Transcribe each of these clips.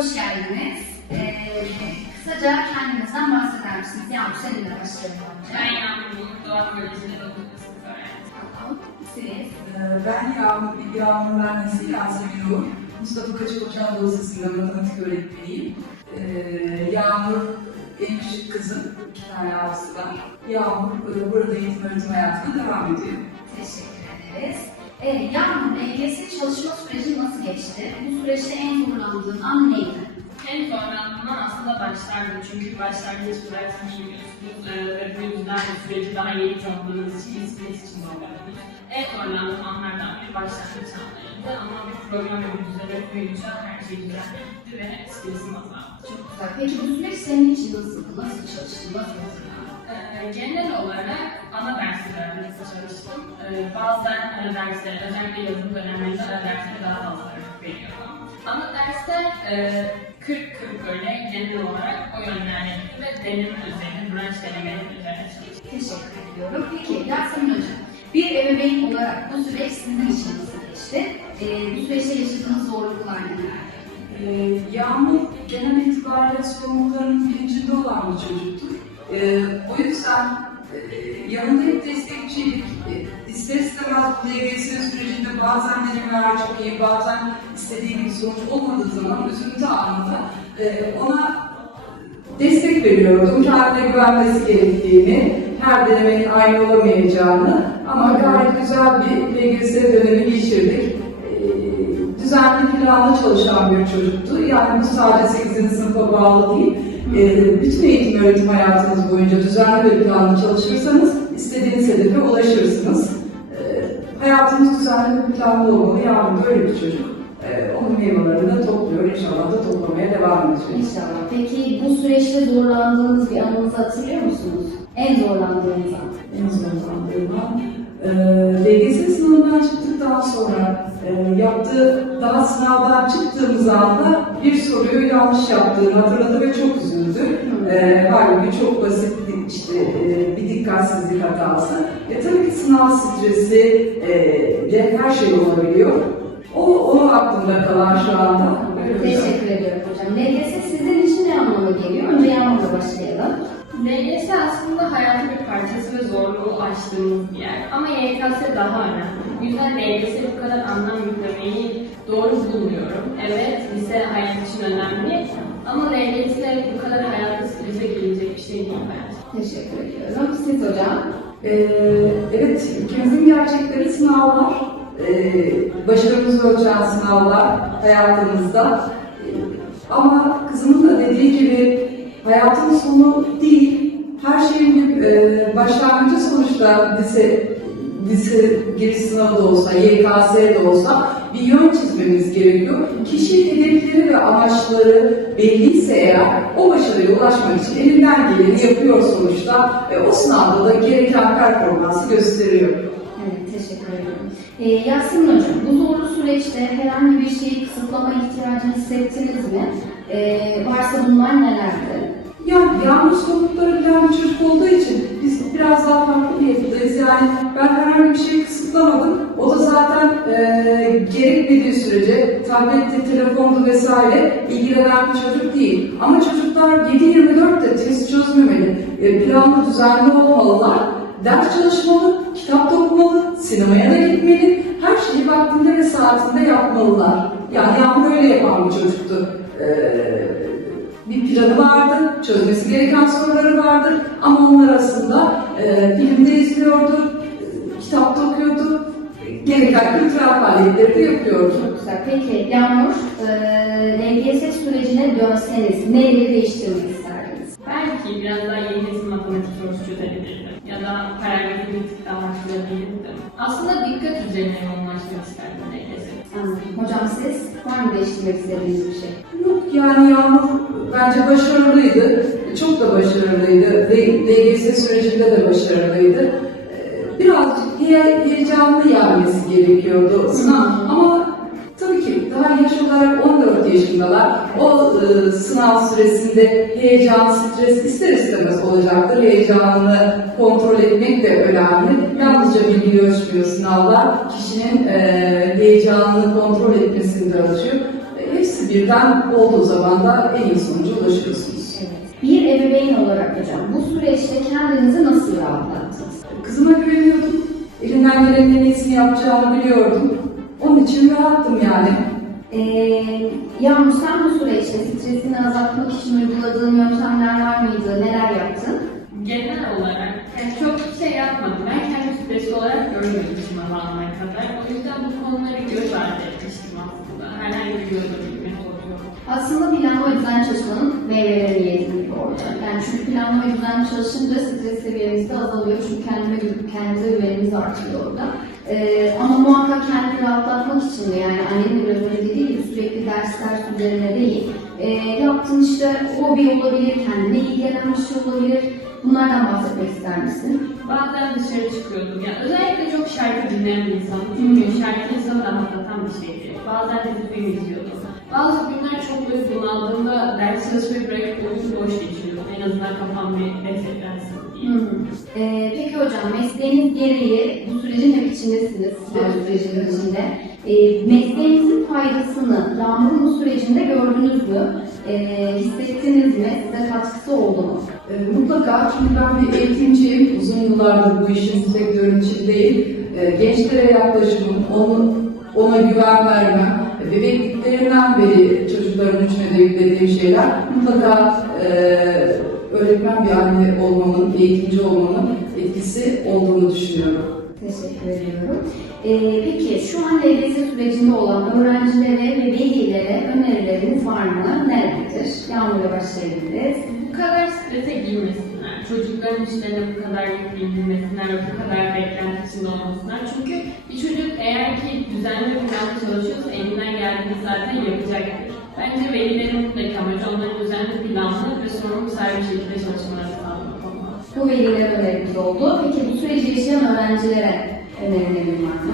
Hoş geldiniz. Ee, kısaca kendinizden bahseder misiniz? Yağmur seninle başlayalım. Ben Yağmur Doğa Koleji'nde 9. sınıf öğrencisiyim. Tamam. Siz? Ee, Ben Yağmur, Yağmur'un annesi Yasemin Uğur. Mustafa Kaçık Hoca Anadolu Lisesi'nde matematik öğretmeniyim. Ee, Yağmur en küçük kızım, iki tane abisi var. Yağmur burada eğitim öğretim hayatına devam ediyor. Teşekkür ederiz. Ee, Yağmur, LGS çalışma süreci nasıl geçti? Bu süreçte en zorlandığın an neydi? En zorlandığım an aslında başlardı çünkü hiç ders bilmiyorsunuz ee, ve bu yüzden bu süreci daha yeni tanıdığınız için isminiz için zorlanıyorsunuz. En zorlandığım anlardan biri başlangıç anlarıydı ama bir program ve bir düzene koyunca her şey gitti ve stresim azaldı. Çok güzel. Peki bu süreç senin için nasıldı? Nasıl çalıştın? Nasıl hazırlandın? Ee, Genel olarak ana derslerde çalıştım. Ee, Bazen ara derslere, özellikle yazın dönemlerinde ara derslere daha fazla ağırlık veriyordum. Ana dersler e, 40-40 böyle genel olarak o yönlerle ve deneme üzerine, branş denemeleri üzerine çalıştım. Teşekkür ediyorum. Peki Yasemin Hocam, bir ebeveyn olarak bu süreç sizin için nasıl geçti? Ee, bu süreçte yaşadığınız zorluklar neler? Ee, Yağmur genel LGS sürecinde bazen denemeler çok iyi, bazen istediği gibi sonuç olmadığı zaman üzüntü anında e, ona destek veriyordum. Kendine güvenmesi gerektiğini, her denemenin aynı olamayacağını ama gayet güzel bir LGS dönemi geçirdik. Ee, Düzenli planlı çalışan bir çocuktu. Yani bu sadece 8. sınıfa bağlı değil. Ee, Bütün eğitim öğretim hayatınız boyunca düzenli ve planlı çalışırsanız istediğiniz hedefe ulaşırsınız. Hayatımız düzenli ve planlı olmalı. Yani böyle bir çocuk. Ee, Onun meyvelerini de topluyor. İnşallah da toplamaya devam edecek. İnşallah. Peki bu süreçte zorlandığınız bir anınızı hatırlıyor musunuz? En zorlandığınız an. en zorlandığım an. E, LGS sınavından çıktıktan sonra e, yaptığı, daha sınavdan çıktığımız anda bir soruyu yanlış yaptığını hatırladı ve çok üzüldü. E, halbuki çok basit bir- işte e, bir dikkatsizlik hatası. E, tabii ki sınav stresi e, de her şey olabiliyor. O, o aklımda kalan şu anda. Teşekkür ediyorum hocam. LGS sizin için ne anlama geliyor? Önce Yağmur'la başlayalım. LGS aslında hayatın bir parçası ve zorluğu aştığımız bir yer. Ama YKS daha önemli. Bu yüzden LGS'e bu kadar anlam yüklemeyi doğru bulmuyorum. Evet, lise hayat için önemli. Ama LGS bu kadar hayatı Teşekkür ediyorum. Siz hocam. Ee, evet, ülkemizin gerçekleri sınavlar, ee, başarımızı ölçen sınavlar hayatımızda. Ee, ama kızımın da dediği gibi hayatın sonu değil, her şeyin bir ee, başlangıcı sonuçta lise, lise giriş sınavı da olsa, YKS de olsa bir yön çizmemiz gerekiyor. Kişi hedefleri ve amaçları belliyse eğer o başarıya ulaşmak için elinden geleni yapıyor sonuçta ve o sınavda da gereken performansı gösteriyor. Teşekkür ederim. Ee, Yasemin hocam, bu zorlu süreçte herhangi bir şeyi kısıtlama ihtiyacını hissettiniz mi? Ee, varsa bunlar nelerdi? Yani yağmur sorumlulukları bilen bir çocuk olduğu için biz biraz daha farklı bir yapıdayız. Yani ben herhangi bir şey kısıtlamadım. O da zaten e, gerekmediği sürece tablette, telefondu vesaire ilgilenen bir çocuk değil. Ama çocuklar 7-24 de test çözmemeli. E, planlı, düzenli olmalılar. Ders çalışmalı, kitap okumalı, sinemaya da gitmeli. Her şeyi vaktinde ve saatinde yapmalılar. Yani Yağmur öyle yapan bir çocuktu. Ee, bir planı vardı, çözmesi gereken soruları vardı ama onlar arasında e, filmde izliyordu, e, kitapta okuyordu, gereken kültürel faaliyetleri de yapıyordu. Çok güzel. Peki Yağmur, e, LGS sürecine dönseniz neleri değiştirmek isterdiniz? Belki biraz daha yeni nesil matematik sorusu çözebilirdim. Ya da paragrafı bir tık daha başlayabilirdim. Aslında dikkat üzerine yoğunlaşmak isterdim LGS'de. Anladım. Hocam siz var mı değiştirmek istediğiniz bir şey? Yok yani bence başarılıydı, çok da başarılıydı, LGS sürecinde de başarılıydı. Ee, Birazcık he- heyecanlı yenmesi gerekiyordu sınav ama tabii ki daha yaş olarak 14 yaşındalar. O e, sınav süresinde heyecan, stres ister istemez olacaktır. Heyecanını kontrol etmek de önemli. Yalnızca bilgi ölçmüyor sınavlar. Kişinin e, heyecanını kontrol etmesini de ölçüyor. Birden olduğu zaman da en iyi sonuca ulaşıyorsunuz. Bir ebeveyn olarak hocam bu süreçte kendinizi nasıl rahatlattınız? Kızıma güveniyordum. Elinden gelenin en iyisini yapacağını biliyordum. Onun için rahattım yani. Ee, Yağmur sen bu süreçte stresini azaltmak için uyguladığın yöntemler var mıydı? Neler yaptın? Genel olarak yani çok şey yapmadım. Ben kendi stresli olarak görmüyordum sınav almaya kadar. O yüzden bu konuları göz ardı etmiştim aslında. Herhangi bir yolda. Aslında planlama ve düzenli çalışmanın meyvelerini yedim gibi orada. Yani çünkü planlama ve düzenli çalışınca stres seviyemiz de azalıyor. Çünkü kendime, kendimize güvenimiz artıyor orada. Ee, ama muhakkak kendini rahatlatmak için de yani annenin biraz önce dediği gibi sürekli ders ders üzerine değil. Ee, yaptığın işte hobi olabilir, kendine iyi gelen bir şey olabilir. Bunlardan bahsetmek ister misin? Bazen dışarı çıkıyordum. Yani özellikle çok şarkı dinleyen bir insanım. Çünkü şarkı insanı rahatlatan bir şeydi. Bazen dizi film izliyordum. Bazı günler çok böyle bunaldığımda ders çalışmayı bırakıp oyunu boş geçiyordum. En azından kafam bir resetlensin diye. Ee, peki hocam mesleğiniz gereği bu sürecin hep içindesiniz. Bu sürecin içinde. Ee, mesleğinizin faydasını Yağmur'un bu sürecinde gördünüz mü? Ee, hissettiniz mi? Size katkısı oldu mu? E, mutlaka çünkü ben bir eğitimciyim. Uzun yıllardır bu işin sektörün içindeyim. E, gençlere yaklaşımım, onu, ona güven vermem, e, bebekliklerinden beri çocukların de yüklediğim şeyler mutlaka e, öğretmen bir anne olmamın, eğitimci olmamın etkisi olduğunu düşünüyorum. Teşekkür ediyorum. Ee, peki şu an LGS sürecinde olan öğrencilere ve velilere önerileriniz var mı? Nelerdir? Yağmur'la başlayabiliriz. Bu kadar strese girmesinler. Çocukların işlerine bu kadar yük bindirmesinler ve bu kadar beklenti içinde olmasınlar. Çünkü bir çocuk eğer ki düzenli bir çalışıyorsa elinden geldiğini zaten yapacaktır. Bence velilerin buradaki amacı onların düzenli planlı ve sorumlu sahibi bir şekilde çalışmalarını sağlamak olmalı. Bu velilere önerimiz oldu. Peki bu süreci yaşayan öğrencilere önerilerin var mı?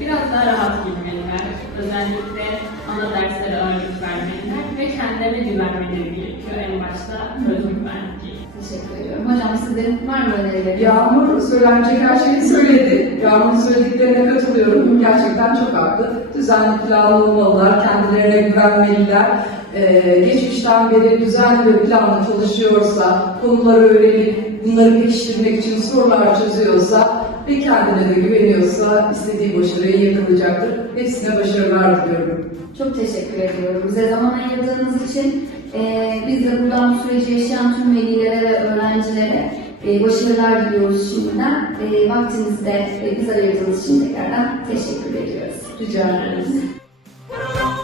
Biraz daha rahat girmeliler. Özellikle ana derslere ağırlık vermeliler ve kendilerine güvenmeleri gerekiyor. En başta özgüvenlik. Teşekkür ediyorum. Hocam sizin var mı önerileriniz? Yağmur söylenecek her şeyi söyledi. Yağmur'un söylediklerine katılıyorum. Gerçekten çok haklı. Düzenli planlı olmalılar, kendilerine güvenmeliler. Ee, geçmişten beri düzenli ve planlı çalışıyorsa, konuları öğrenip bunları pekiştirmek için sorular çözüyorsa ve kendine de güveniyorsa istediği başarıyı yakalayacaktır. Hepsine başarılar diliyorum. Çok teşekkür ediyorum. Bize zaman ayırdığınız için e, biz de buradan bu süreci yaşayan tüm velilere ve öğrencilere e, başarılar diliyoruz şimdiden. E, vaktinizde e, bize ayırdığınız için tekrardan teşekkür ediyoruz. Rica on